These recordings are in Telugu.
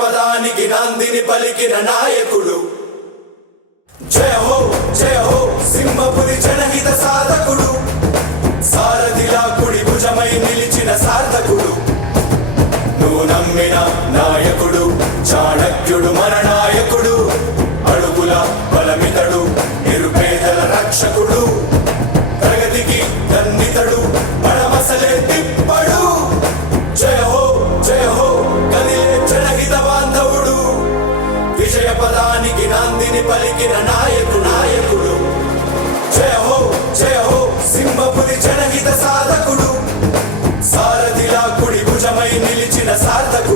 పదానికి నాందిని పలికిన నాయకుడు. జయ హో జయ హో సింహపురి జనహిత సాధకుడు. సారథిలా కుడి భుజమై నిలిచిన సార్థకుడు. నువ్వు నమ్మిన నాయకుడు చాణక్యుడు మరణ పదానికి పలికిన నాయకు నాయకుడు. జయ హో జయ హో సింహపురి జనహిత సాధకుడు. సారథిలా కుడి భుజమై నిలిచిన సార్థకుడు.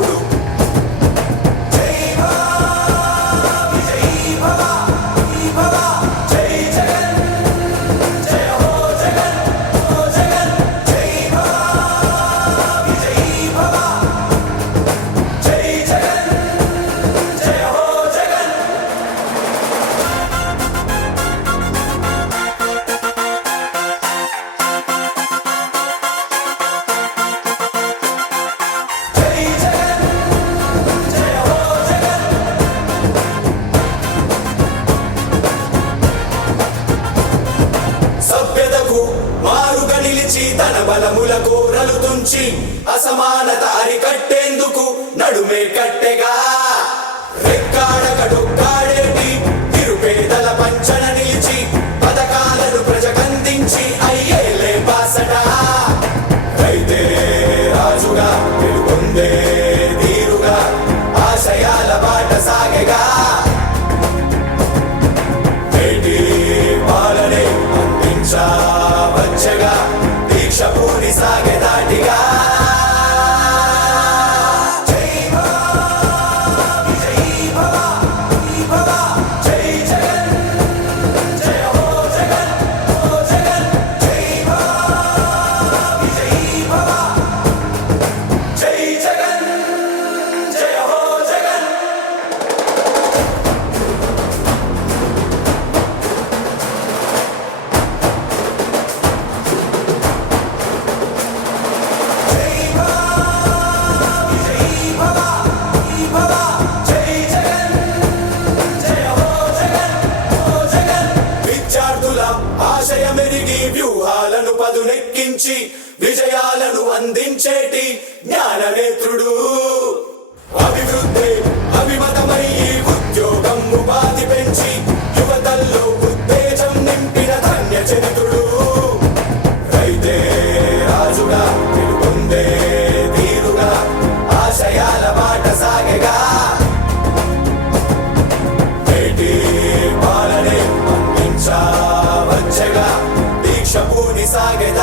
మారుగా నిలిచి తన బలముల కోరలు తుంచి అసమానత అరికట్టేందుకు నడుమే కట్టెగా. రెక్కాడకడొక్కాడేటి నిరుపేదల పంచన నిలిచి పథకాలను ప్రజకందించి అయ్యేలే బాసట. అయితే రాజుగా గెలుపొందే తీరుగా ఆశయాల బాట సాగగా. Peace, I వ్యూహాలను లెక్కించి విజయాలను అందించేటి జ్ఞాననేత్రుడు. అభివృద్ధి అభిమత sage